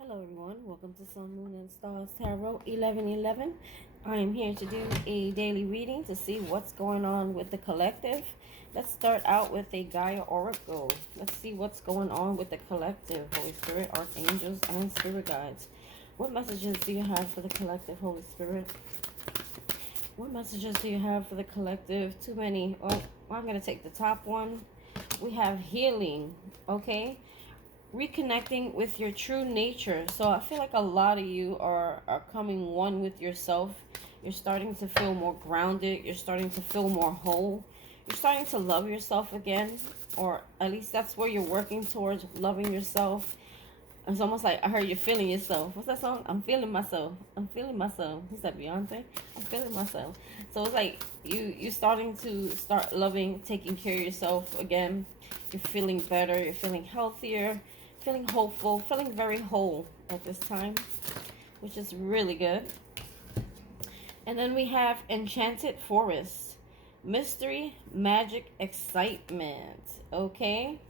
Hello everyone, welcome to Sun, Moon, and Stars Tarot 1111. I am here to do a daily reading to see what's going on with the collective. Let's start out with a Gaia Oracle. Let's see what's going on with the collective. Holy Spirit, Archangels, and Spirit Guides. What messages do you have for the collective, Holy Spirit? What messages do you have for the collective? Too many. Oh, I'm going to take the top one. We have healing, okay? Reconnecting with your true nature. So I feel like a lot of you are coming one with yourself. You're starting to feel more grounded. You're starting to feel more whole. You're starting to love yourself again, or at least that's where you're working towards, loving yourself. It's almost like I heard you're feeling yourself. What's that song? I'm feeling myself. I'm feeling myself. Is that Beyonce? I'm feeling myself. So it's like you're starting to start loving, taking care of yourself again. You're feeling better. You're feeling healthier, feeling hopeful, feeling very whole at this time, which is really good. And then we have Enchanted Forest. Mystery, magic, excitement. Okay.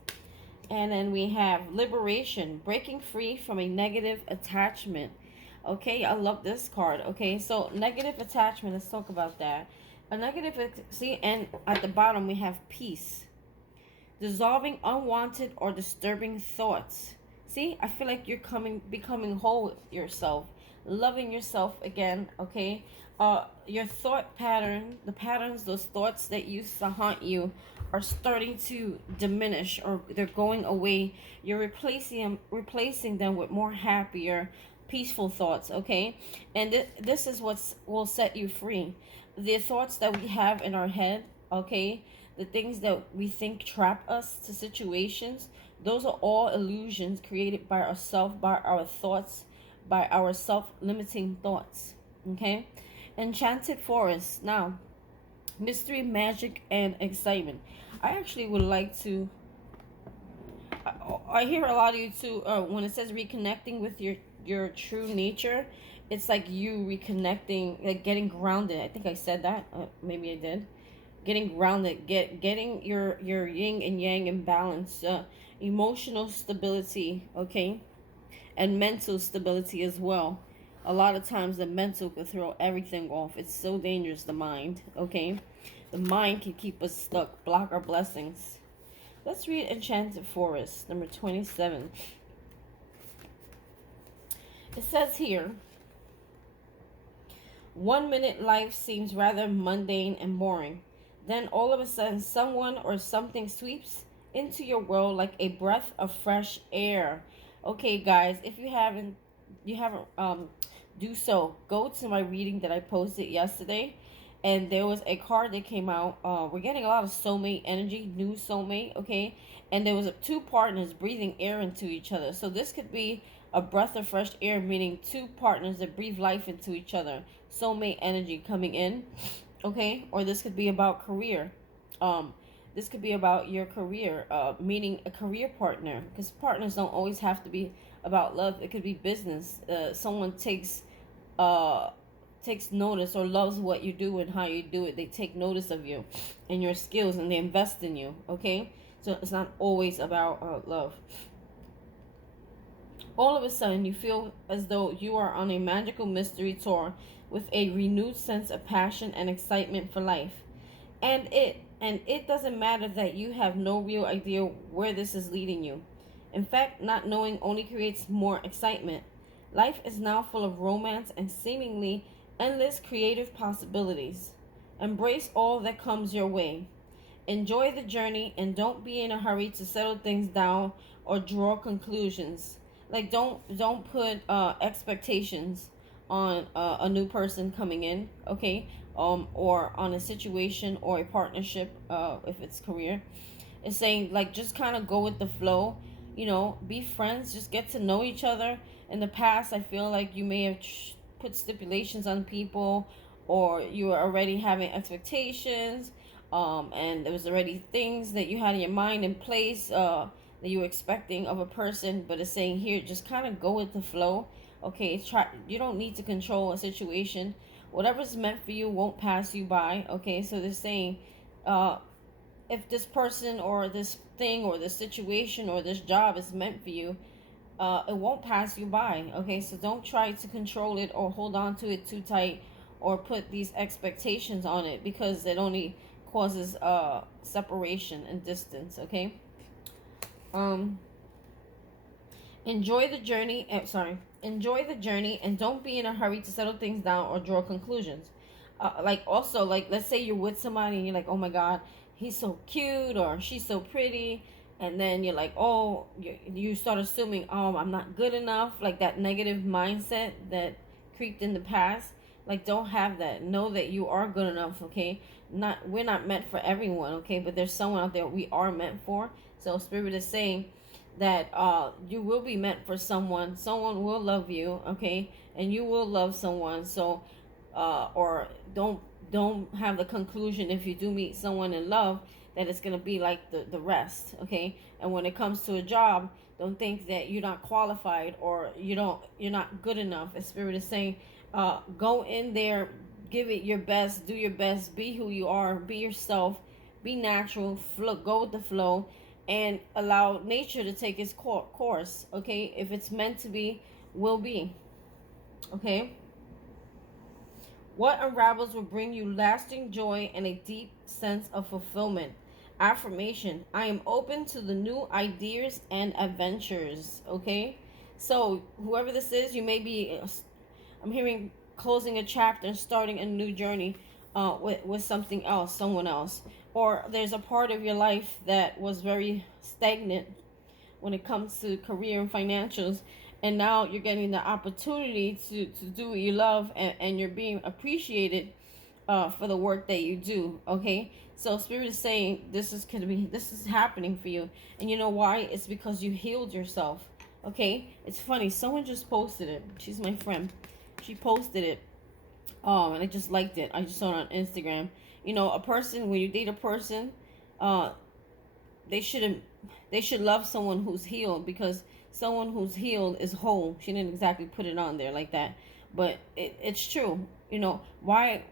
And then we have Liberation, breaking free from a negative attachment. Okay, I love this card. Okay, so negative attachment, let's talk about that. A negative, see, and at the bottom we have peace. Dissolving unwanted or disturbing thoughts. See, I feel like you're becoming whole yourself, loving yourself again, okay? Your thought pattern, the patterns, those thoughts that used to haunt you are starting to diminish, or they're going away. You're replacing them with more happier, peaceful thoughts, okay? And this is what will set you free. The thoughts that we have in our head, okay? The things that we think trap us to situations, those are all illusions created by ourselves, by our thoughts, by our self-limiting thoughts, okay? Enchanted Forest. Now, mystery, magic, and excitement. I actually would like to, I hear a lot of you too, when it says reconnecting with your true nature, it's like you reconnecting, like getting grounded. I think I said that. Maybe I did. Getting grounded, getting your yin and yang in balance, emotional stability, okay, and mental stability as well. A lot of times the mental could throw everything off. It's so dangerous, the mind, okay? The mind can keep us stuck, block our blessings. Let's read Enchanted Forest, number 27. It says here, 1 minute life seems rather mundane and boring. Then all of a sudden someone or something sweeps into your world like a breath of fresh air. Okay, guys, if you haven't do so, go to my reading that I posted yesterday, and there was a card that came out. We're getting a lot of soulmate energy, new soulmate, okay? And there was two partners breathing air into each other. So this could be a breath of fresh air, meaning two partners that breathe life into each other. Soulmate energy coming in, okay? Or this could be about career. This could be about your career, meaning a career partner, because partners don't always have to be about love. It could be business. Someone takes notice or loves what you do and how you do it. They take notice of you and your skills, and they invest in you, okay? So it's not always about love. All of a sudden you feel as though you are on a magical mystery tour with a renewed sense of passion and excitement for life. And it doesn't matter that you have no real idea where this is leading you. In fact, not knowing only creates more excitement. Life is now full of romance and seemingly endless creative possibilities. Embrace all that comes your way. Enjoy the journey and don't be in a hurry to settle things down or draw conclusions. Like don't put expectations on a new person coming in, okay? Or on a situation or a partnership, if it's career. It's saying, like, just kind of go with the flow, be friends, just get to know each other. In the past, I feel like you may have put stipulations on people, or you were already having expectations, and there was already things that you had in your mind in place, that you were expecting of a person. But it's saying here, just kind of go with the flow, okay? You don't need to control a situation. Whatever's meant for you won't pass you by, okay? So they're saying, if this person or this thing or this situation or this job is meant for you, it won't pass you by. Okay, so don't try to control it or hold on to it too tight or put these expectations on it, because it only causes separation and distance. Okay. um Enjoy the journey. Enjoy the journey, and don't be in a hurry to settle things down or draw conclusions. Like, also, like, let's say you're with somebody and you're like, oh my God, he's so cute or she's so pretty, and then you're like, oh, you start assuming, oh, I'm not good enough, like that negative mindset that creeped in the past. Like, don't have that. Know that you are good enough. Okay, we're not meant for everyone. Okay, but there's someone out there we are meant for. So Spirit is saying that you will be meant for someone. Someone will love you. Okay, and you will love someone. So or don't have the conclusion, if you do meet someone in love, that it's going to be like the rest. Okay, and when it comes to a job, don't think that you're not qualified or you're not good enough. The Spirit is saying, go in there, give it your best, do your best, be who you are, be yourself, be natural, go with the flow, and allow nature to take its course. Okay, if it's meant to be, will be. Okay. What unravels will bring you lasting joy and a deep sense of fulfillment. Affirmation: I am open to the new ideas and adventures. Okay, so whoever this is, you may be, I'm hearing, closing a chapter and starting a new journey with something else, someone else. Or there's a part of your life that was very stagnant when it comes to career and financials, and now you're getting the opportunity to do what you love, and you're being appreciated for the work that you do. Okay, so Spirit is saying this is happening for you, and you know why? It's because you healed yourself. Okay, it's funny, someone just posted it. She's my friend. She posted it, and I just liked it. I just saw it on Instagram. You know, a person, when you date a person, uh they shouldn't they should love someone who's healed, because someone who's healed is whole. She didn't exactly put it on there like that, but it's true. You know, why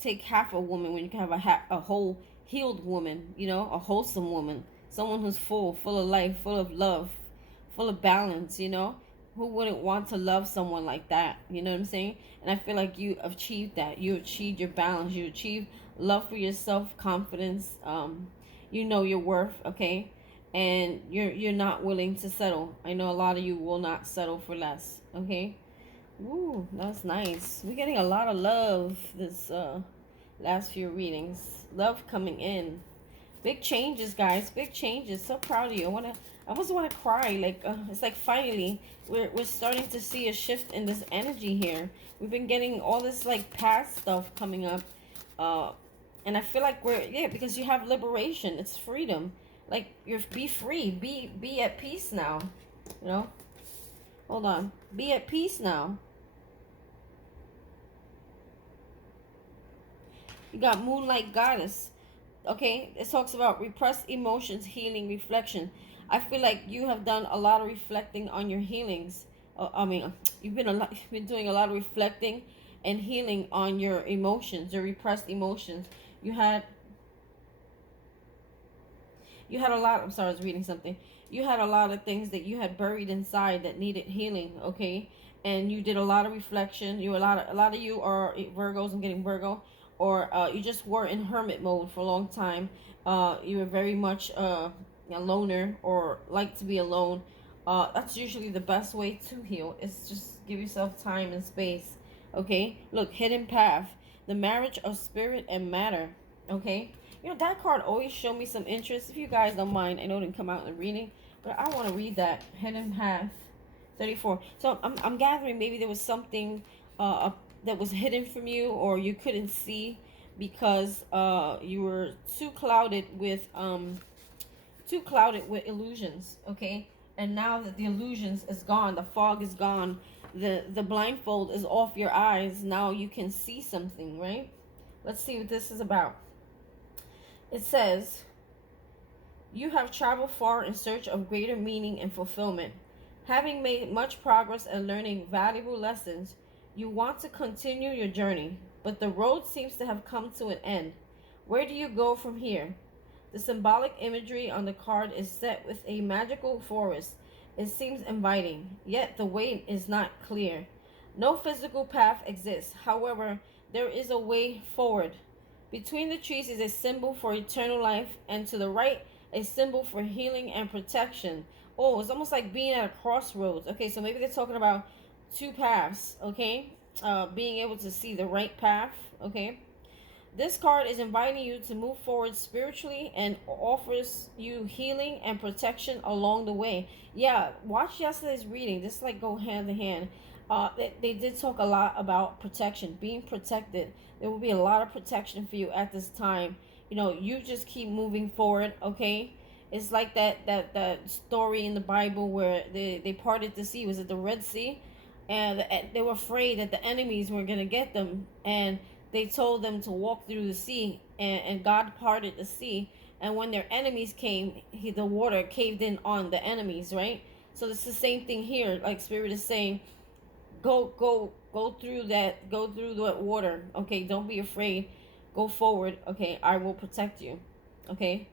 take half a woman when you can have a whole healed woman, you know, a wholesome woman, someone who's full of life, full of love, full of balance, you know? Who wouldn't want to love someone like that? You know what I'm saying? And I feel like you achieved that. You achieved your balance. You achieved love for yourself, confidence. You know your worth, okay? And you're not willing to settle. I know a lot of you will not settle for less, okay? Ooh, that's nice. We're getting a lot of love this last few readings. Love coming in. Big changes, guys. Big changes. So proud of you. I almost want to cry. Like, it's like finally we're starting to see a shift in this energy here. We've been getting all this like past stuff coming up, and I feel like because you have liberation. It's freedom. Like, be free. Be at peace now. You know. Hold on. Be at peace now. You got Moonlight Goddess. Okay, it talks about repressed emotions, healing, reflection. I feel like you have done a lot of reflecting on your healings. You've been doing a lot of reflecting and healing on your emotions, your repressed emotions. You had a lot. I'm sorry, I was reading something. You had a lot of things that you had buried inside that needed healing. Okay, and you did a lot of reflection. A lot of you are Virgos. I'm getting Virgo. Or you just were in hermit mode for a long time. You were very much a loner, or like to be alone. That's usually the best way to heal. Is just give yourself time and space. Okay, look, hidden path, the marriage of spirit and matter. Okay, you know that card always showed me some interest. If you guys don't mind, I know it didn't come out in the reading, but I want to read that hidden path, 34. So I'm gathering maybe there was something that was hidden from you, or you couldn't see because you were too clouded with illusions. Okay, and now that the illusions is gone, the fog is gone, the blindfold is off your eyes, now you can see something, right? Let's see what this is about. It says, you have traveled far in search of greater meaning and fulfillment. Having made much progress and learning valuable lessons, you want to continue your journey, but the road seems to have come to an end. Where do you go from here? The symbolic imagery on the card is set with a magical forest It seems inviting, yet the way is not clear. No physical path exists. However, there is a way forward. Between the trees is a symbol for eternal life, and to the right, a symbol for healing and protection. Oh, it's almost like being at a crossroads. Okay, so maybe they're talking about two paths, okay? Being able to see the right path, okay? This card is inviting you to move forward spiritually and offers you healing and protection along the way. Yeah, watch yesterday's reading. Just like go hand in hand. They did talk a lot about protection, being protected. There will be a lot of protection for you at this time. You know, you just keep moving forward, okay? It's like that story in the Bible where they parted the sea. Was it the Red Sea? And they were afraid that the enemies were going to get them. And they told them to walk through the sea. And God parted the sea. And when their enemies came, the water caved in on the enemies, right? So it's the same thing here. Like Spirit is saying, go through that water, okay? Don't be afraid. Go forward, okay? I will protect you, okay?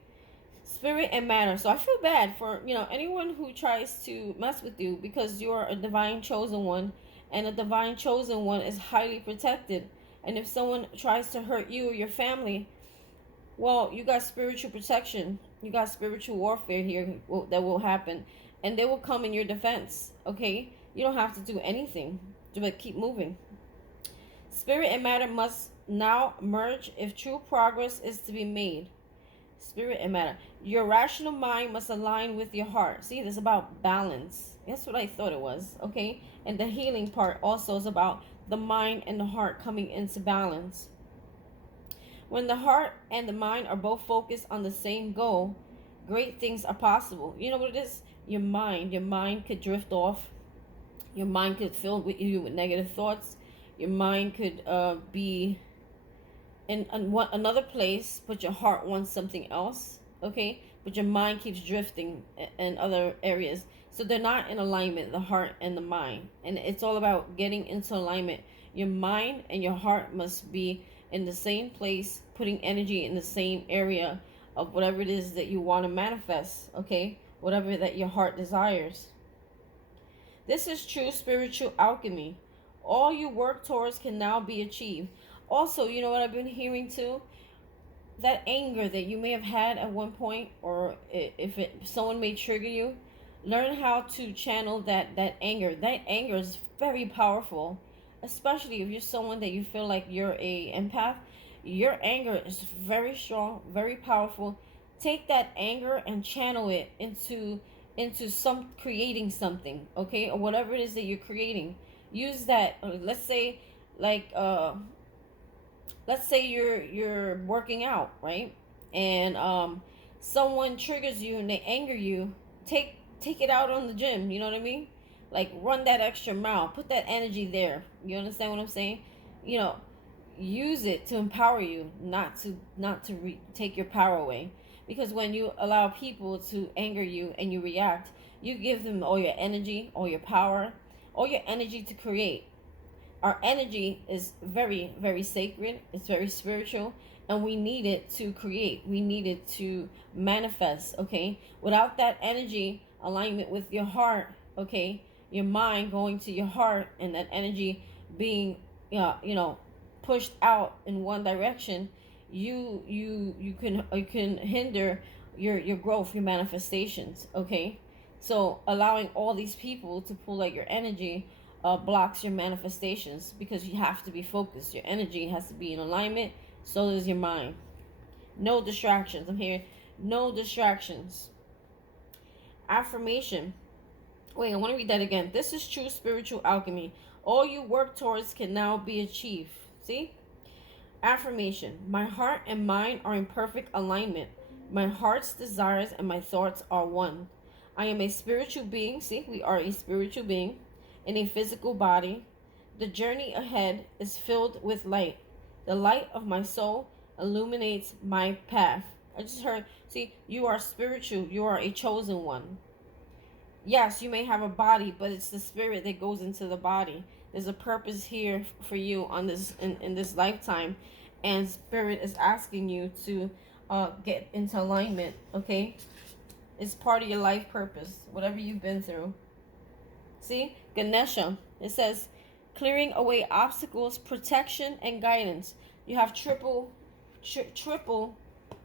Spirit and matter. So I feel bad for, you know, anyone who tries to mess with you, because you are a divine chosen one, and a divine chosen one is highly protected. And if someone tries to hurt you or your family, well, you got spiritual protection. You got spiritual warfare here that will happen, and they will come in your defense, okay? You don't have to do anything, but keep moving. Spirit and matter must now merge if true progress is to be made. Spirit and matter. Your rational mind must align with your heart. See, this is about balance. That's what I thought it was, okay? And the healing part also is about the mind and the heart coming into balance. When the heart and the mind are both focused on the same goal, great things are possible. You know what it is? Your mind could drift off. Your mind could fill you with negative thoughts. Your mind could be in another place, but your heart wants something else, okay? But your mind keeps drifting in other areas. So they're not in alignment, the heart and the mind. And it's all about getting into alignment. Your mind and your heart must be in the same place, putting energy in the same area of whatever it is that you want to manifest, okay? Whatever that your heart desires. This is true spiritual alchemy. All you work towards can now be achieved. Also, you know what I've been hearing too? That anger that you may have had at one point, or if someone may trigger you, learn how to channel that anger. That anger is very powerful, especially if you're someone that you feel like you're a empath. Your anger is very strong, very powerful. Take that anger and channel it into some creating something, okay, or whatever it is that you're creating. Use that. Let's say, like, let's say you're working out, right? And someone triggers you and they anger you. Take it out on the gym. You know what I mean? Like, run that extra mile. Put that energy there. You understand what I'm saying? You know, use it to empower you, not to take your power away. Because when you allow people to anger you and you react, you give them all your energy, all your power, all your energy to create. Our energy is very, very sacred. It's very spiritual, and we need it to create. We need it to manifest, okay? Without that energy alignment with your heart, okay, your mind going to your heart, and that energy being, pushed out in one direction, you can hinder your growth, your manifestations, okay? So allowing all these people to pull at your energy blocks your manifestations, because you have to be focused. Your energy has to be in alignment. So does your mind. No distractions. I'm here. No distractions. Affirmation. Wait, I want to read that again. This is true spiritual alchemy. All you work towards can now be achieved. See? Affirmation. My heart and mind are in perfect alignment. My heart's desires and my thoughts are one. I am a spiritual being. See, we are a spiritual being in a physical body. The journey ahead is filled with light. The light of my soul illuminates my path. I just heard, see, you are spiritual. You are a chosen one. Yes, you may have a body, but it's the spirit that goes into the body. There's a purpose here for you on this in this lifetime, and spirit is asking you to get into alignment, okay? It's part of your life purpose, whatever you've been through. See, Ganesha, it says clearing away obstacles, protection, and guidance. You have triple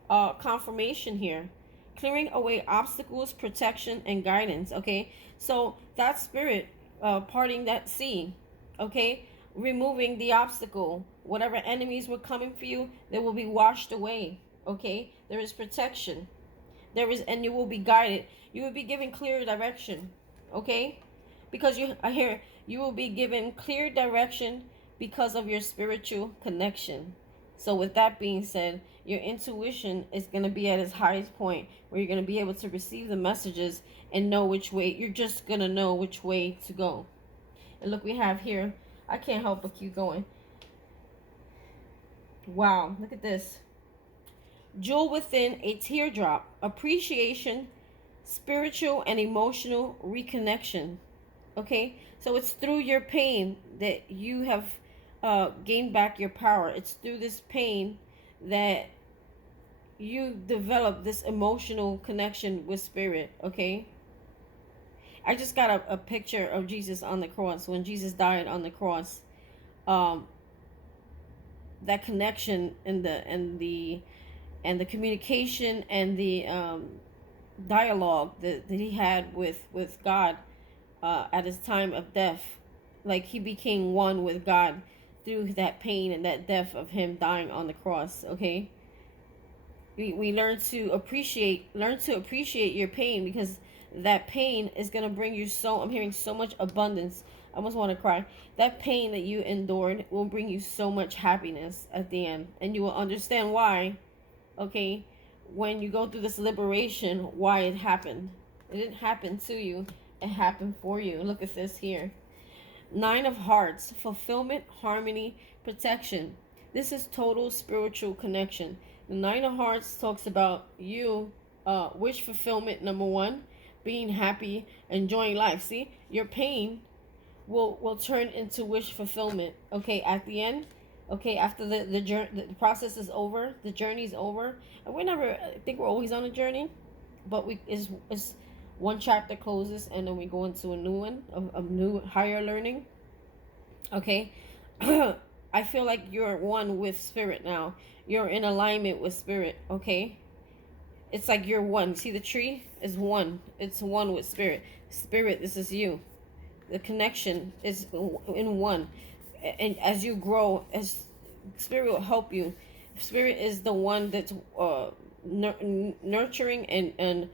confirmation here. Clearing away obstacles, protection, and guidance. Okay, so that spirit parting that sea. Okay, removing the obstacle. Whatever enemies were coming for you, they will be washed away. Okay, there is protection. And you will be guided. You will be given clear direction. Okay, because I hear you will be given clear direction because of your spiritual connection. So with that being said, your intuition is going to be at its highest point, where you're going to be able to receive the messages and know which way. You're just going to know which way to go. And look, we have here, I can't help but keep going. Wow, look at this. Jewel within a teardrop, appreciation, spiritual and emotional reconnection. Okay, so it's through your pain that you have gained back your power. It's through this pain that you develop this emotional connection with spirit. Okay, I just got a picture of Jesus on the cross. When Jesus died on the cross, that connection and the communication and the dialogue that he had with God at his time of death, like he became one with God through that pain and that death of him dying on the cross. Okay, we learn to appreciate your pain, because that pain is going to bring you I'm hearing so much abundance. I almost want to cry. That pain that you endured will bring you so much happiness at the end, and you will understand why. Okay, when you go through this liberation, why it happened. It didn't happen to you, it happened for you. Look at this here. 9 of Hearts, fulfillment, harmony, protection. This is total spiritual connection. The 9 of Hearts talks about you wish fulfillment, number 1, being happy, enjoying life. See, your pain will turn into wish fulfillment. Okay, at the end. Okay, after the process is over, the journey's over, and I think we're always on a journey, but it's one chapter closes and then we go into a new one of new higher learning. Okay, I feel like you're one with spirit now. You're in alignment with spirit. Okay, it's like you're one. See, the tree is one. It's one with spirit. Spirit, this is you. The connection is in one. And as you grow, as spirit will help you. Spirit is the one that's nurturing and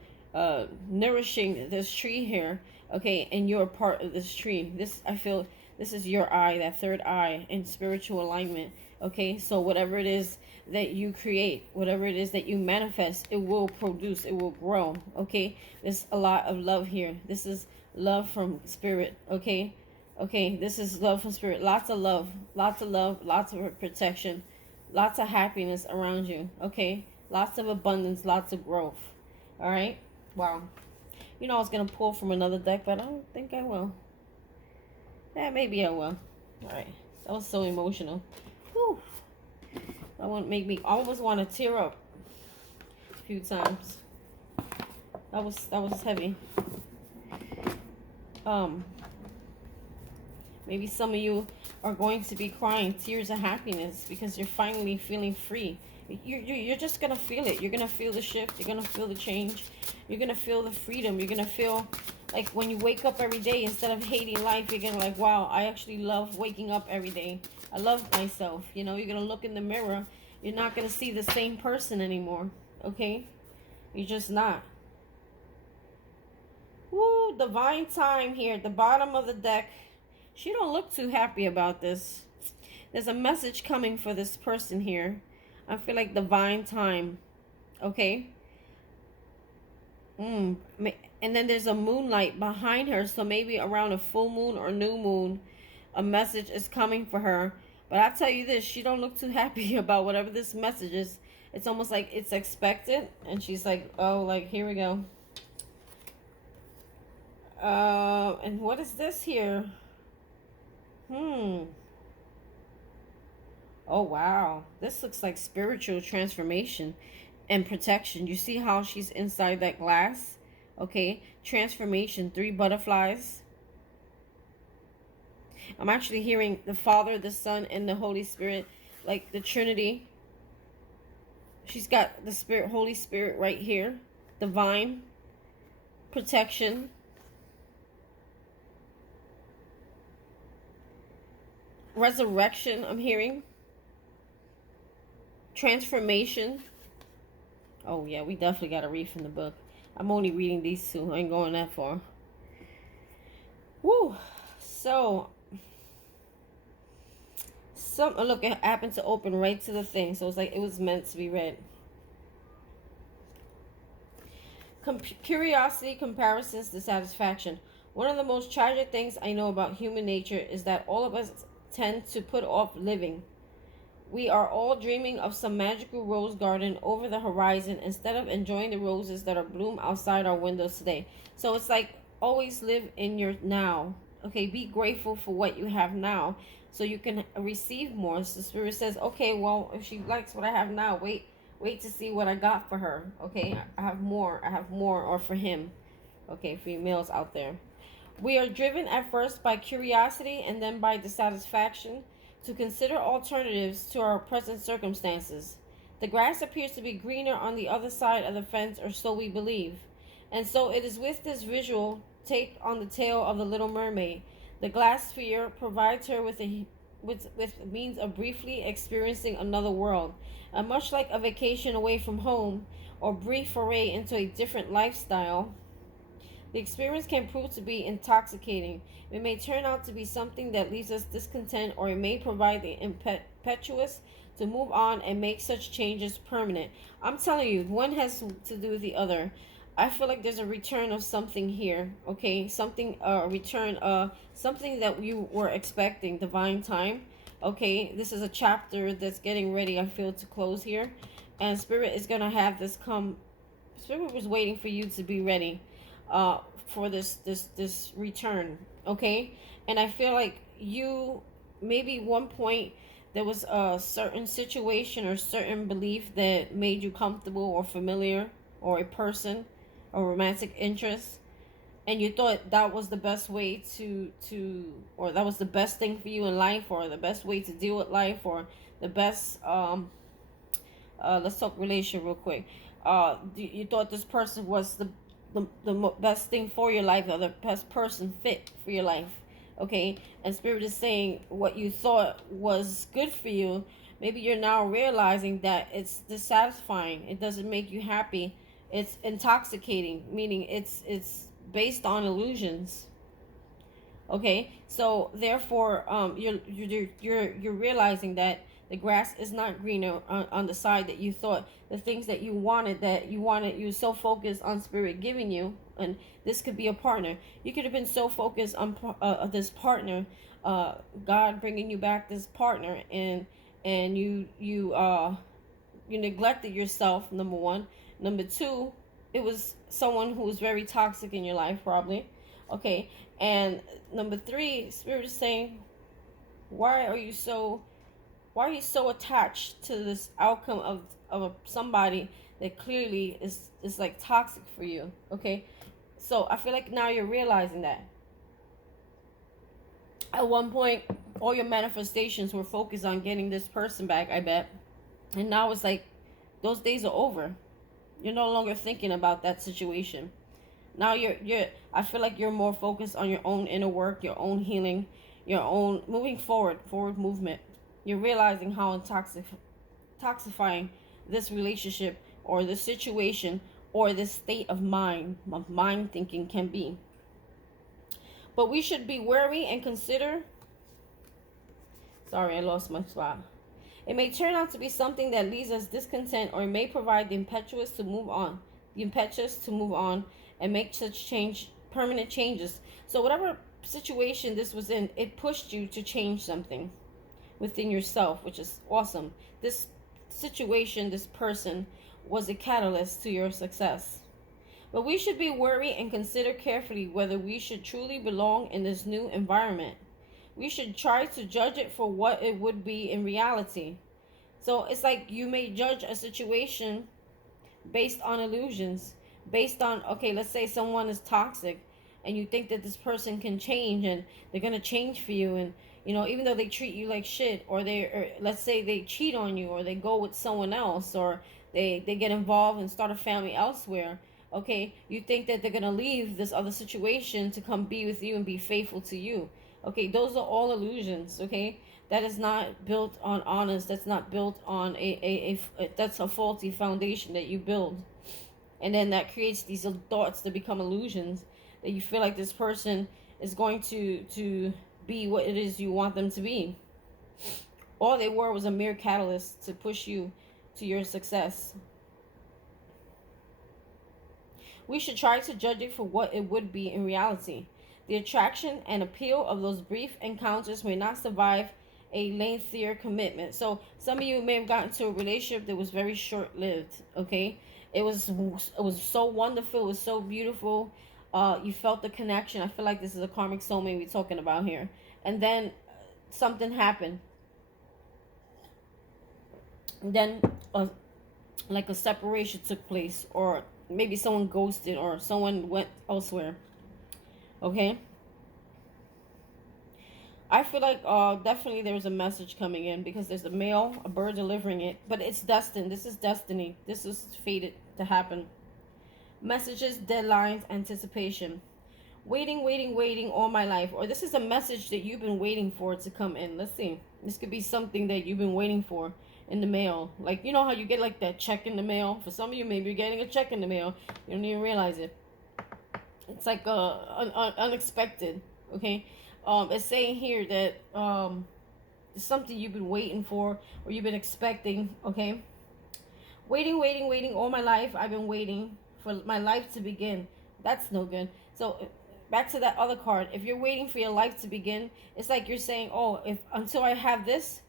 nourishing this tree here. Okay, and you're a part of this tree. I feel this is your eye, that third eye, in spiritual alignment. Okay, so whatever it is that you create, whatever it is that you manifest, it will produce, it will grow. Okay, there's a lot of love here. This is love from spirit. Okay, this is love from spirit. Lots of love, lots of protection, lots of happiness around you. Okay, lots of abundance, lots of growth. All right, wow. I was gonna pull from another deck, but I don't think I will. Yeah, maybe I will. All right, that was so emotional. Whew. That one made me almost want to tear up a few times. That was heavy. Maybe some of you are going to be crying tears of happiness because you're finally feeling free. You're just going to feel it. You're going to feel the shift. You're going to feel the change. You're going to feel the freedom. You're going to feel like when you wake up every day, instead of hating life, you're going to like, wow, I actually love waking up every day. I love myself. You're going to look in the mirror. You're not going to see the same person anymore. Okay? You're just not. Woo, divine time here at the bottom of the deck. She don't look too happy about this. There's a message coming for this person here. I feel like divine time. Okay? And then there's a moonlight behind her. So maybe around a full moon or new moon, a message is coming for her. But I tell you this, she don't look too happy about whatever this message is. It's almost like it's expected. And she's like, oh, like, here we go. And what is this here? Oh, wow. This looks like spiritual transformation and protection. You see how she's inside that glass? Okay, transformation, 3 butterflies. I'm actually hearing the Father, the Son, and the Holy Spirit, like the Trinity. She's got the Spirit, Holy Spirit right here. Divine protection. Resurrection, I'm hearing. Transformation. Oh, yeah, we definitely got to read from the book. I'm only reading these two. I ain't going that far. Woo. So, look, it happened to open right to the thing. So, it's like it was meant to be read. Curiosity, comparisons, dissatisfaction. One of the most tragic things I know about human nature is that all of us tend to put off living. We are all dreaming of some magical rose garden over the horizon instead of enjoying the roses that are bloom outside our windows today. So it's like always live in your now. Okay, be grateful for what you have now so you can receive more. So the Spirit says, okay, well, if she likes what I have now, wait to see what I got for her. Okay, I have more, or for him. Okay, for you males out there. We are driven at first by curiosity and then by dissatisfaction to consider alternatives to our present circumstances. The grass appears to be greener on the other side of the fence, or so we believe. And so it is with this visual take on the tale of the Little Mermaid. The glass sphere provides her with means of briefly experiencing another world. And much like a vacation away from home or brief foray into a different lifestyle, the experience can prove to be intoxicating. It may turn out to be something that leaves us discontent, or it may provide the impetus to move on and make such changes permanent. I'm telling you, one has to do with the other. I feel like there's a return of something here, okay? Something, something that you were expecting, divine time, okay? This is a chapter that's getting ready, I feel, to close here. And Spirit is going to have this come. Spirit was waiting for you to be ready for this return, okay? And I feel like you, maybe one point there was a certain situation or certain belief that made you comfortable or familiar, or a person or romantic interest, and you thought that was the best way or that was the best thing for you in life, or the best way to deal with life, or the best let's talk relation real quick. You thought this person was the best thing for your life, or the best person fit for your life, okay? And Spirit is saying what you thought was good for you, maybe you're now realizing that it's dissatisfying. It doesn't make you happy. It's intoxicating, meaning it's based on illusions. Okay, so therefore, you're realizing that the grass is not greener on the side that you thought. The things that you wanted, you're so focused on Spirit giving you, and this could be a partner. You could have been so focused on this partner, God bringing you back this partner, and you neglected yourself. Number one. Number two, it was someone who was very toxic in your life, probably. Okay, and number three, Spirit is saying, why are you so attached to this outcome of somebody that clearly is like toxic for you? Okay, so I feel like now you're realizing that at one point all your manifestations were focused on getting this person back, I bet, and now it's like those days are over. You're no longer thinking about that situation. Now I feel like you're more focused on your own inner work, your own healing, your own moving forward movement. You're realizing how toxifying this relationship or this situation or this state of mind thinking can be. But we should be wary and consider. Sorry, I lost my spot. It may turn out to be something that leaves us discontent, or it may provide the impetus to move on and make such permanent changes. So whatever situation this was in, it pushed you to change something within yourself, which is awesome. This situation, this person, was a catalyst to your success. But we should be wary and consider carefully whether we should truly belong in this new environment. We should try to judge it for what it would be in reality. So it's like you may judge a situation based on illusions, based on, okay, let's say someone is toxic and you think that this person can change and they're going to change for you, and even though they treat you like shit, or let's say they cheat on you, or they go with someone else, or they get involved and start a family elsewhere. Okay, you think that they're going to leave this other situation to come be with you and be faithful to you. Okay, those are all illusions. Okay, that is not built on honest, that's not built on that's a faulty foundation that you build, and then that creates these thoughts that become illusions, that you feel like this person is going to be what it is you want them to be. All they were was a mere catalyst to push you to your success. We should try to judge it for what it would be in reality. The attraction and appeal of those brief encounters may not survive a lengthier commitment. So some of you may have gotten to a relationship that was very short-lived. Okay, it was so wonderful, it was so beautiful. You felt the connection. I feel like this is a karmic soulmate we're talking about here. And then something happened. Then like a separation took place, or maybe someone ghosted, or someone went elsewhere. Okay, I feel like definitely there's a message coming in, because there's a mail, a bird delivering it, but it's destined. This is destiny. This is fated to happen. Messages, deadlines, anticipation. Waiting all my life. Or this is a message that you've been waiting for to come in. Let's see. This could be something that you've been waiting for in the mail. Like, you know how you get like that check in the mail? For some of you, maybe you're getting a check in the mail. You don't even realize it. It's like unexpected. Okay? It's saying here that it's something you've been waiting for, or you've been expecting. Okay? Waiting all my life. I've been waiting for my life to begin. That's no good. So back to that other card. If you're waiting for your life to begin, it's like you're saying, oh, if until I have this,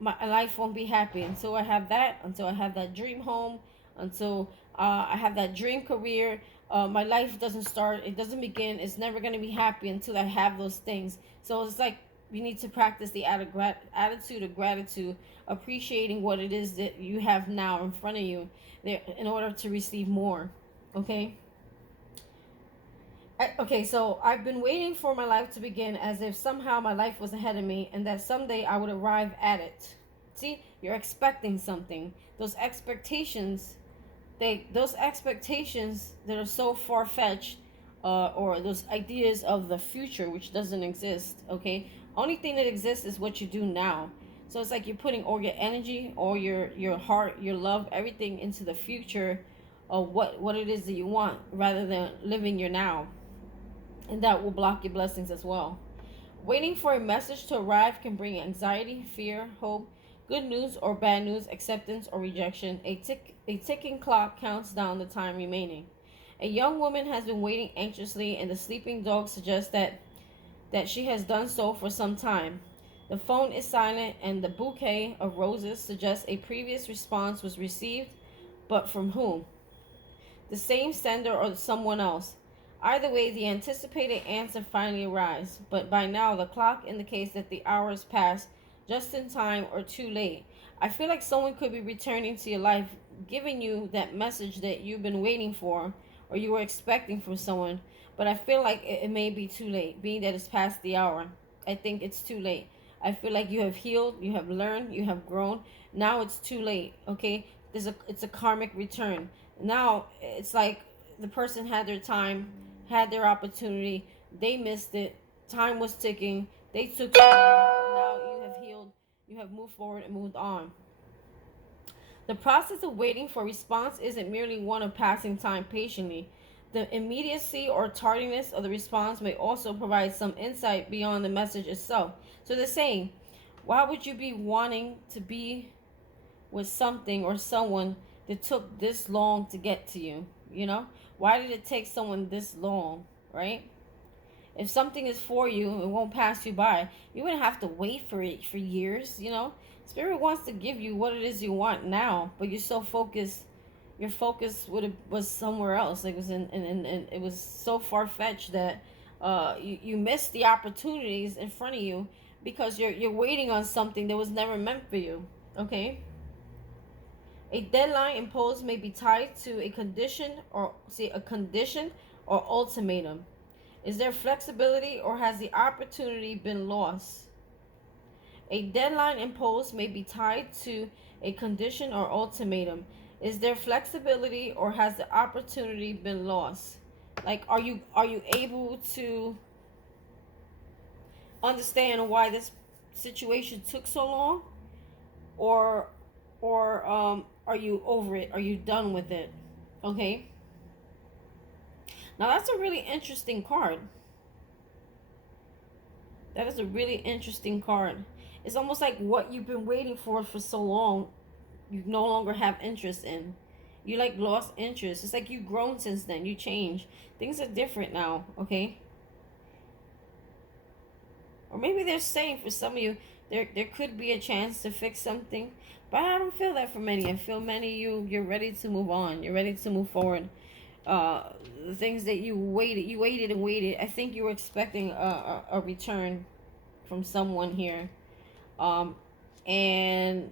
my life won't be happy. Until I have that, until I have that dream home, until I have that dream career, my life doesn't start, it doesn't begin, it's never going to be happy until I have those things. So it's like you need to practice the attitude of gratitude, appreciating what it is that you have now in front of you there, in order to receive more. Okay? Okay, so I've been waiting for my life to begin, as if somehow my life was ahead of me and that someday I would arrive at it. See, you're expecting something. Those expectations that are so far-fetched, or those ideas of the future which doesn't exist. Okay, only thing that exists is what you do now. So it's like you're putting all your energy, all your heart, your love, everything into the future of what it is that you want, rather than living your now. And that will block your blessings as well. Waiting for a message to arrive can bring anxiety, fear, hope, good news or bad news, acceptance or rejection. A ticking clock counts down the time remaining. A young woman has been waiting anxiously, and the sleeping dog suggests that she has done so for some time. The phone is silent, and the bouquet of roses suggests a previous response was received, but from whom? The same sender or someone else? Either way, the anticipated answer finally arrives, but by now the clock indicates that the hours pass just in time or too late. I feel like someone could be returning to your life, giving you that message that you've been waiting for, or you were expecting from someone, but I feel like it may be too late, being that it's past the hour. I think it's too late. I feel like you have healed, you have learned, you have grown. Now it's too late, okay? It's a karmic return. Now it's like the person had their time, had their opportunity, they missed it, time was ticking, they took too long. Now you have healed, you have moved forward and moved on. The process of waiting for a response isn't merely one of passing time patiently. The immediacy or tardiness of the response may also provide some insight beyond the message itself. So they're saying, why would you be wanting to be with something or someone that took this long to get to you? You know, why did it take someone this long, right? If something is for you, it won't pass you by. You wouldn't have to wait for it for years, you know. Spirit wants to give you what it is you want now, but you're so focused. Your focus was somewhere else. It was in it was so far-fetched that you missed the opportunities in front of you, because you're waiting on something that was never meant for you. Okay. A deadline imposed may be tied to a condition or ultimatum. Is there flexibility or has the opportunity been lost? A deadline imposed may be tied to a condition or ultimatum. Is there flexibility or has the opportunity been lost? Like, are you able to understand why this situation took so long, or are you over it? Are you done with it? Okay. Now that's a really interesting card. That is a really interesting card. It's almost like what you've been waiting for so long, you no longer have interest in. You like lost interest. It's like you've grown since then. You change. Things are different now, okay? Or maybe they're saying for some of you, there could be a chance to fix something. But I don't feel that for many. I feel many of you're ready to move on. You're ready to move forward. The things that you waited and waited. I think you were expecting a return from someone here. And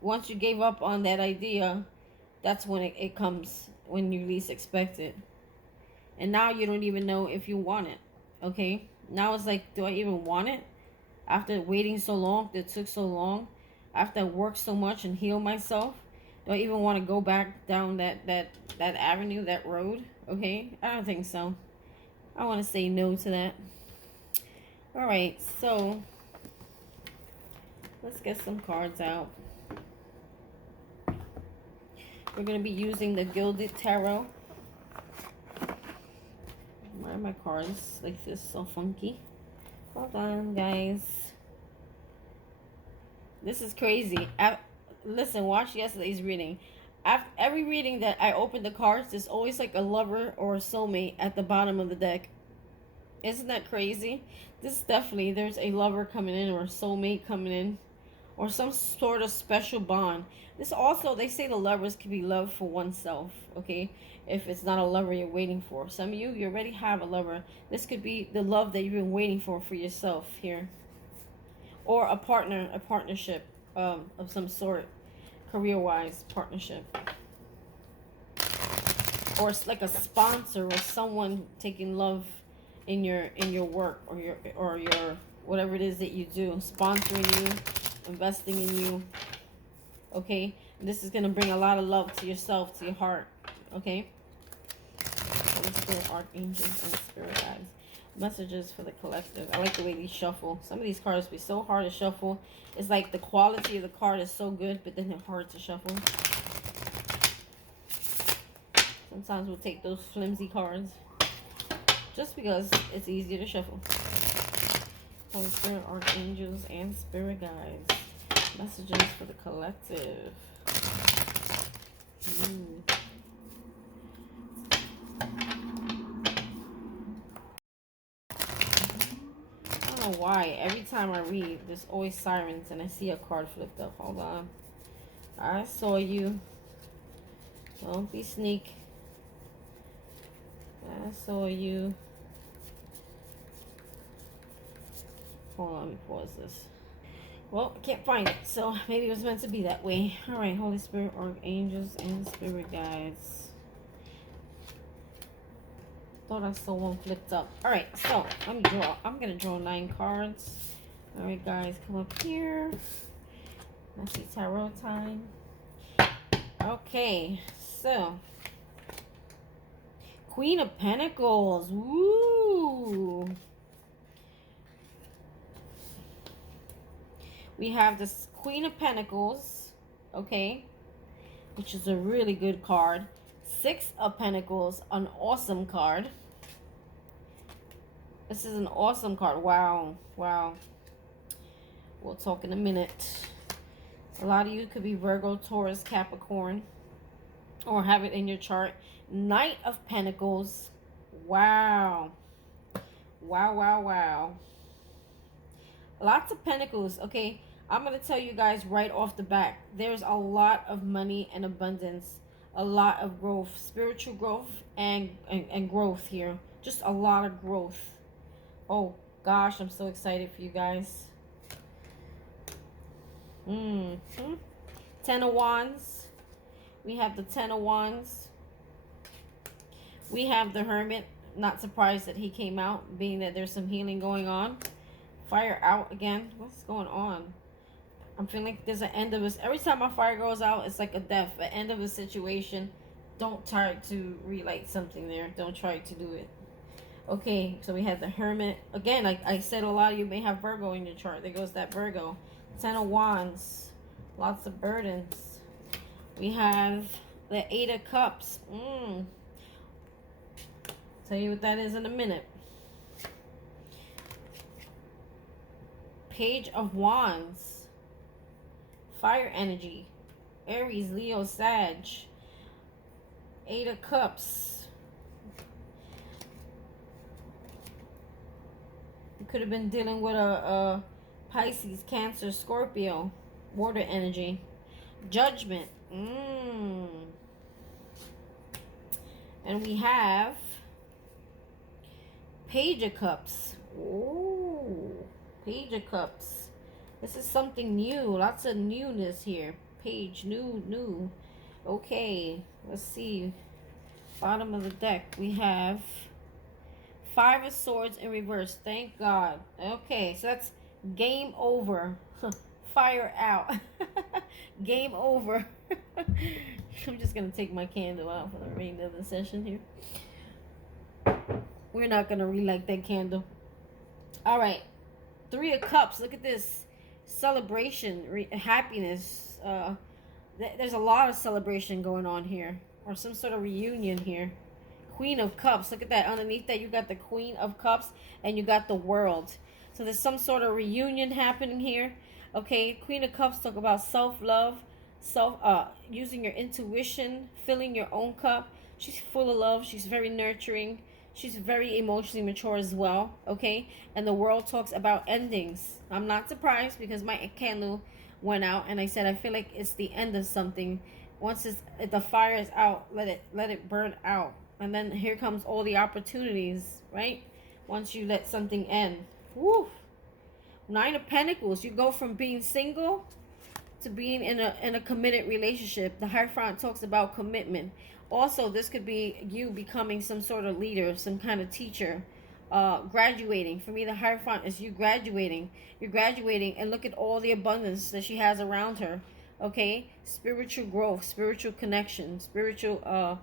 once you gave up on that idea, that's when it comes, when you least expect it. And now you don't even know if you want it. Okay? Now it's like, do I even want it? After waiting so long, that took so long, after I worked so much and healed myself, do I even want to go back down that avenue, that road? Okay? I don't think so. I want to say no to that. Alright, so let's get some cards out. We're going to be using the Gilded Tarot. Why are my cards like this so funky? Hold on, guys. This is crazy. Listen, watch yesterday's reading. After every reading that I open the cards, there's always like a lover or a soulmate at the bottom of the deck. Isn't that crazy? This definitely, there's a lover coming in or a soulmate coming in, or some sort of special bond. This also, they say the lovers can be love for oneself, okay? If it's not a lover you're waiting for. Some of you already have a lover. This could be the love that you've been waiting for yourself here. Or a partnership of some sort, career-wise partnership. Or it's like a sponsor or someone taking love in your work or your whatever it is that you do, sponsoring you, investing in you. Okay, this is gonna bring a lot of love to yourself, to your heart. Okay. Holy Spirit, archangels, and spirit guides. Messages for the collective. I like the way these shuffle. Some of these cards be so hard to shuffle. It's like the quality of the card is so good, but then they're hard to shuffle. Sometimes we'll take those flimsy cards just because it's easier to shuffle. Holy Spirit, archangels, and spirit guides. Messages for the collective. Ooh. I don't know why. Every time I read, there's always sirens and I see a card flipped up. Hold on. I saw you. Don't be sneak. I saw you. Hold on, let me pause this. Well, I can't find it, so maybe it was meant to be that way. Alright, Holy Spirit, archangels, and spirit guides. Thought I saw one flipped up. Alright, so let me draw. I'm going to draw 9 cards. Alright, guys, come up here. Messy tarot time. Okay, so Queen of Pentacles. Woo! We have this Queen of Pentacles, okay, which is a really good card. 6 of Pentacles, an awesome card. This is an awesome card. Wow, wow. We'll talk in a minute. A lot of you could be Virgo, Taurus, Capricorn, or have it in your chart. Knight of Pentacles. Wow. Wow, wow, wow. Lots of pentacles, okay? I'm going to tell you guys right off the bat. There's a lot of money and abundance. A lot of growth. Spiritual growth and growth here. Just a lot of growth. Oh, gosh, I'm so excited for you guys. 10 of Wands. We have the Ten of Wands. We have the Hermit. Not surprised that he came out, being that there's some healing going on. Fire out again. What's going on? I'm feeling like there's an end of this. Every time my fire goes out, it's like a death, an end of a situation. Don't try to relight something there. Don't try to do it. Okay, so we have the Hermit. Again, like I said, a lot of you may have Virgo in your chart. There goes that Virgo. Ten of Wands. Lots of burdens. We have the Eight of Cups. Tell you what that is in a minute. Page of Wands. Fire energy. Aries, Leo, Sag. Eight of Cups. You could have been dealing with a Pisces, Cancer, Scorpio. Water energy. Judgment. And we have Page of Cups. Ooh, Page of Cups. This is something new. Lots of newness here. Page, new. Okay, let's see. Bottom of the deck, we have Five of Swords in reverse. Thank God. Okay, so that's game over. Fire out. Game over. I'm just going to take my candle out for the remainder of the session here. We're not going to relight that candle. All right. Three of Cups. Look at this. Celebration. Happiness. There's a lot of celebration going on here. Or some sort of reunion here. Queen of Cups. Look at that. Underneath that, you got the Queen of Cups. And you got the World. So there's some sort of reunion happening here. Okay. Queen of Cups talk about self-love. Using your intuition. Filling your own cup. She's full of love. She's very nurturing. She's very emotionally mature as well, okay? And the World talks about endings. I'm not surprised because my candle went out and I said I feel like it's the end of something. Once the fire is out, let it burn out. And then here comes all the opportunities, right? Once you let something end. Woo! Nine of Pentacles. You go from being single to being in a committed relationship. The Hierophant talks about commitment. Also, this could be you becoming some sort of leader, some kind of teacher, graduating. For me, the Hierophant is you graduating. You're graduating, and look at all the abundance that she has around her. Okay? Spiritual growth, spiritual connection, spiritual,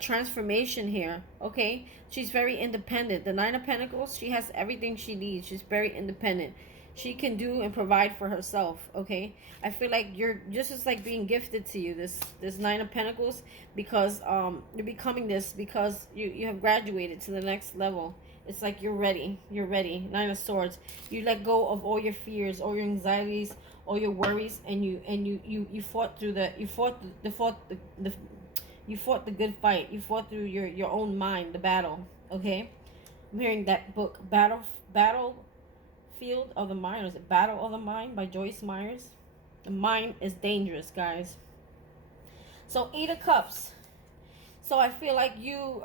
transformation here. Okay? She's very independent. The Nine of Pentacles, she has everything she needs. She's very independent. She can do and provide for herself, okay? I feel like you're just as like being gifted to you, this Nine of Pentacles, because you're becoming this because you have graduated to the next level. It's like you're ready. You're ready. Nine of Swords. You let go of all your fears, all your anxieties, all your worries, and you fought through you fought the good fight. You fought through your own mind, the battle, okay? I'm hearing that book, Field of the Mind, or is it Battle of the Mind by Joyce Myers? The mind is dangerous, guys. So Eight of Cups. So I feel like you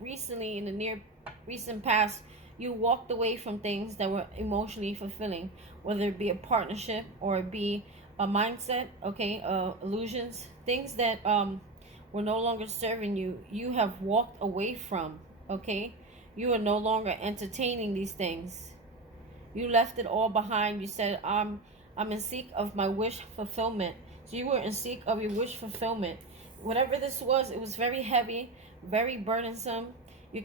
recently, in the near recent past, you walked away from things that were emotionally fulfilling, whether it be a partnership or it be a mindset, okay, illusions, things that were no longer serving you. You have walked away from, okay? You are no longer entertaining these things. You left it all behind. You said, I'm in seek of my wish fulfillment. So you were in seek of your wish fulfillment. Whatever this was, it was very heavy, very burdensome. You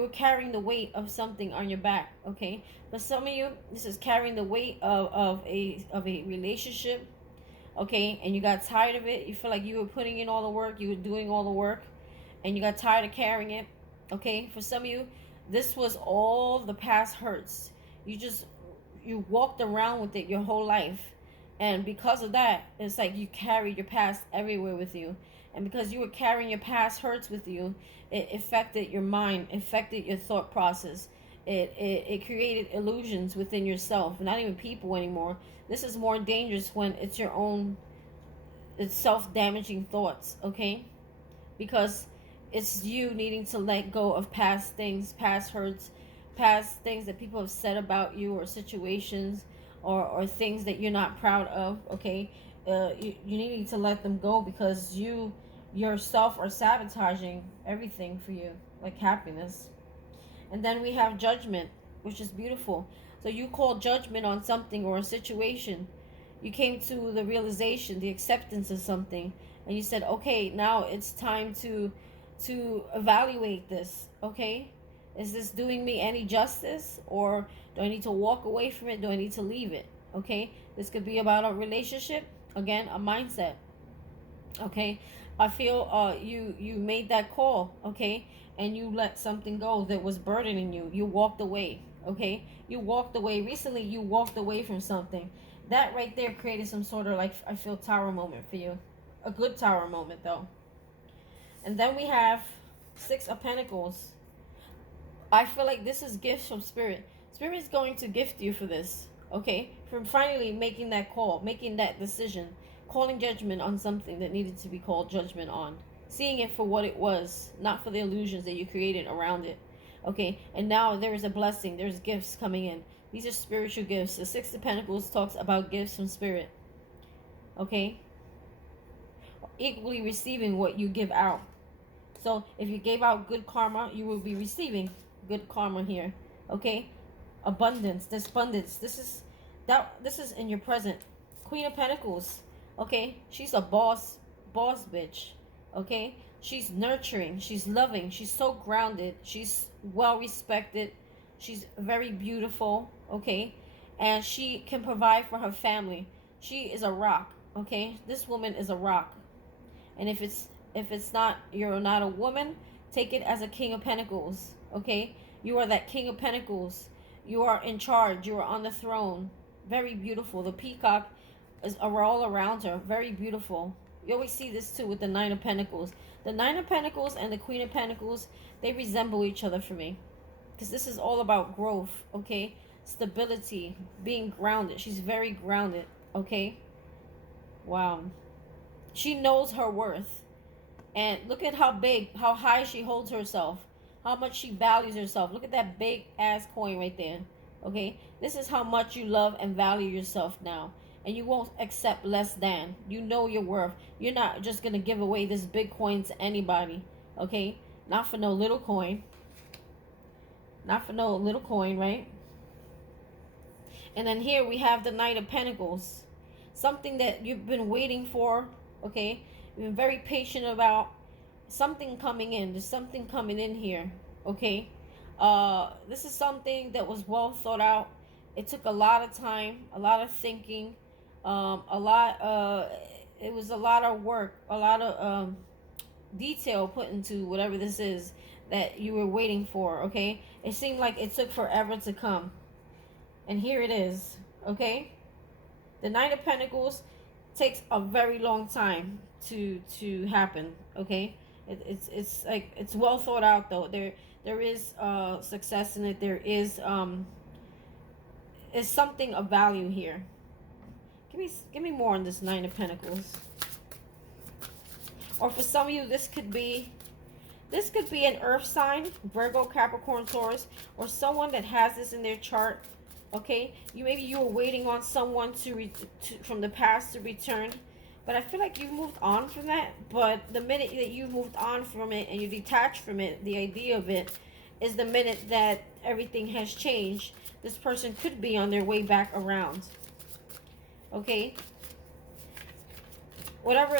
were carrying the weight of something on your back, okay? But some of you, this is carrying the weight of a relationship, okay? And you got tired of it. You feel like you were putting in all the work. You were doing all the work. And you got tired of carrying it, okay? For some of you, this was all the past hurts. You walked around with it your whole life. And because of that, it's like you carried your past everywhere with you. And because you were carrying your past hurts with you, it affected your mind, affected your thought process. It created illusions within yourself, not even people anymore. This is more dangerous when it's your own, it's self-damaging thoughts, okay? Because it's you needing to let go of past things, past hurts, past things that people have said about you, or situations, or things that you're not proud of, okay? You need to let them go, because you yourself are sabotaging everything for you, like happiness. And then we have judgment, which is beautiful. So you call judgment on something or a situation. You came to the realization, the acceptance of something, and you said, okay, now it's time to evaluate this. Okay, is this doing me any justice, or do I need to walk away from it? Do I need to leave it? Okay, this could be about a relationship, again, a mindset. Okay, I feel you made that call, okay, and you let something go that was burdening you. You walked away. Okay, you walked away recently. You walked away from something that right there created some sort of, like, I feel, tower moment for you, a good tower moment though. And then we have Six of Pentacles. I feel like this is gifts from Spirit. Spirit is going to gift you for this, okay? From finally making that call, making that decision, calling judgment on something that needed to be called judgment on. Seeing it for what it was, not for the illusions that you created around it, okay? And now there is a blessing. There's gifts coming in. These are spiritual gifts. The Six of Pentacles talks about gifts from Spirit, okay? Equally receiving what you give out. So if you gave out good karma, you will be receiving good karma here. Okay? Abundance. This abundance. This is in your present. Queen of Pentacles. Okay? She's a boss bitch. Okay? She's nurturing. She's loving. She's so grounded. She's well respected. She's very beautiful. Okay? And she can provide for her family. She is a rock. Okay? This woman is a rock. And if it's not, you're not a woman, take it as a King of Pentacles. Okay? You are that King of Pentacles. You are in charge. You are on the throne. Very beautiful. The peacock is all around her. Very beautiful. You always see this too with the Nine of Pentacles. The Nine of Pentacles and the Queen of Pentacles, they resemble each other for me. Because this is all about growth. Okay? Stability. Being grounded. She's very grounded. Okay? Wow. She knows her worth. And look at how big, how high she holds herself. How much she values herself. Look at that big ass coin right there. Okay? This is how much you love and value yourself now. And you won't accept less than. You know your worth. You're not just going to give away this big coin to anybody. Okay? Not for no little coin. Not for no little coin, right? And then here we have the Knight of Pentacles. Something that you've been waiting for. Okay? You've been very patient about. Something coming in. There's something coming in here. Okay? This is something that was well thought out. It took a lot of time, a lot of thinking, it was a lot of work, a lot of detail put into whatever this is that you were waiting for. Okay? It seemed like it took forever to come. And here it is. Okay? The Knight of Pentacles takes a very long time to happen. Okay? It's like, it's well thought out though. There is success in it. There is something of value here. Give me more on this Nine of Pentacles. Or for some of you, this could be an earth sign, Virgo, Capricorn, Taurus, or someone that has this in their chart. Okay, maybe you were waiting on someone from the past to return, but I feel like you moved on from that. But the minute that you moved on from it and you detached from it, the idea of it is the minute that everything has changed. This person could be on their way back around. Okay, whatever